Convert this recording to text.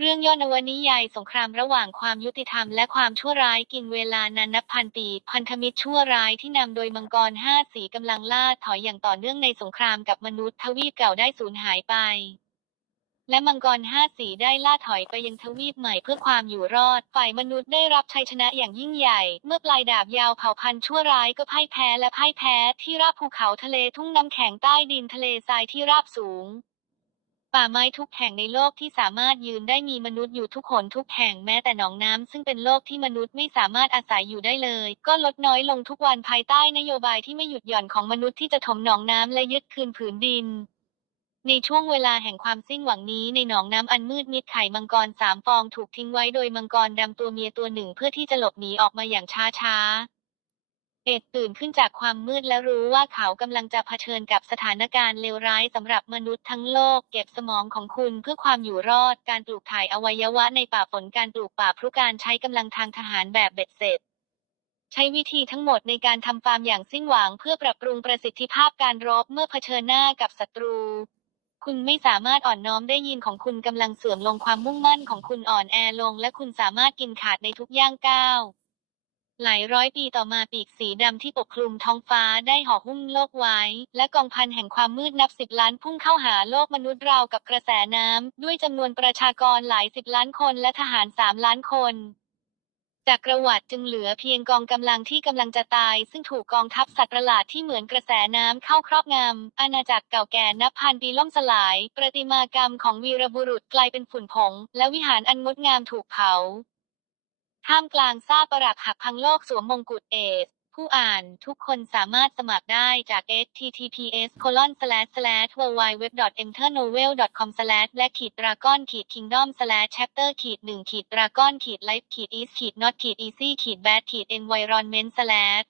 เรื่องย่อนวนิยายสงครามระหว่างความยุติธรรมและความชั่วร้ายกินเวลานานนับพันปี พันธมิตรชั่วร้ายที่นำโดยมังกรห้าสีกำลังล่าถอยอย่างต่อเนื่องในสงครามกับมนุษย์ทวีปเก่าได้สูญหายไป และมังกรห้าสีได้ล่าถอยไปยังทวีปใหม่เพื่อความอยู่รอด ฝ่ายมนุษย์ได้รับชัยชนะอย่างยิ่งใหญ่ เมื่อปลายดาบยาวเผ่าพันธุ์ชั่วร้ายก็พ่ายแพ้และพ่ายแพ้ที่ราบภูเขาทะเลทุ่งน้ำแข็งใต้ดินทะเลทรายที่ราบสูง ป่าไม้ทุกแห่งในโลกที่สามารถยืนได้มีมนุษย์อยู่ทุกหนทุกแห่งแม้แต่หนองน้ำซึ่งเป็นโลกที่มนุษย์ไม่สามารถอาศัยอยู่ได้เลย ก็ลดน้อยลงทุกวันภายใต้นโยบายที่ไม่หยุดหย่อนของมนุษย์ที่จะถมหนองน้ำและยึดคืนผืนดิน ในช่วงเวลาแห่งความสิ้นหวังนี้ในหนองน้ำอันมืดมิดไข่มังกรสามฟองถูกทิ้งไว้โดยมังกรดำตัวเมียตัวหนึ่งเพื่อที่จะหลบหนีออกมาอย่างช้าช้าๆ เอ็ดตื่นขึ้นจากความมืดและรู้ว่าเขากำลังจะเผชิญกับสถานการณ์เลวร้ายสำหรับมนุษย์ทั้งโลก เก็บสมองของคุณเพื่อความอยู่รอด การปลูกถ่ายอวัยวะในป่าฝนการปลูกป่าพรุการใช้กำลังทางทหารแบบเบ็ดเสร็จ ใช้วิธีทั้งหมดในการทำฟาร์มอย่างสิ้นหวัง เพื่อปรับปรุงประสิทธิภาพการรบเมื่อเผชิญหน้ากับศัตรู คุณไม่สามารถอ่อนน้อมได้ยินของคุณกำลังเสื่อมลงความมุ่งมั่นของคุณอ่อนแอลง และคุณสามารถกินขาดในทุกย่างก้าว หลายร้อยปีต่อมาปีกสีดำที่ปกคลุมท้องฟ้าได้ห่อหุ้มโลกไว้ และกองพันแห่งความมืดนับสิบล้านพุ่งเข้าหาโลกมนุษย์ราวกับกระแสน้ำ ด้วยจำนวนประชากรหลายสิบล้านคนและทหารสามล้านคนจากประวัติจึงเหลือเพียงกองกำลังที่กำลังจะตาย ซึ่งถูกกองทัพสัตว์ประหลาดที่เหมือนกระแสน้ำเข้าครอบงำอาณาจักรเก่าแก่นับพันปีล่มสลาย ประติมากรรมของวีรบุรุษกลายเป็นฝุ่นผง และวิหารอันงดงามถูกเผา ท่ามกลางซากปรักหักพังโลกสวมมงกุฎเอส ผู้อ่านทุกคนสามารถสมัครได้จาก https colon slash slash w w w e n t e r n o v e l com slash และขีดดราก้อนขีด kingdom slash chapter ขีดหนึ่งขีดดราก้อนขีด life ขีด is ขีด not ขีด easy ขีด bad ขีด environment slash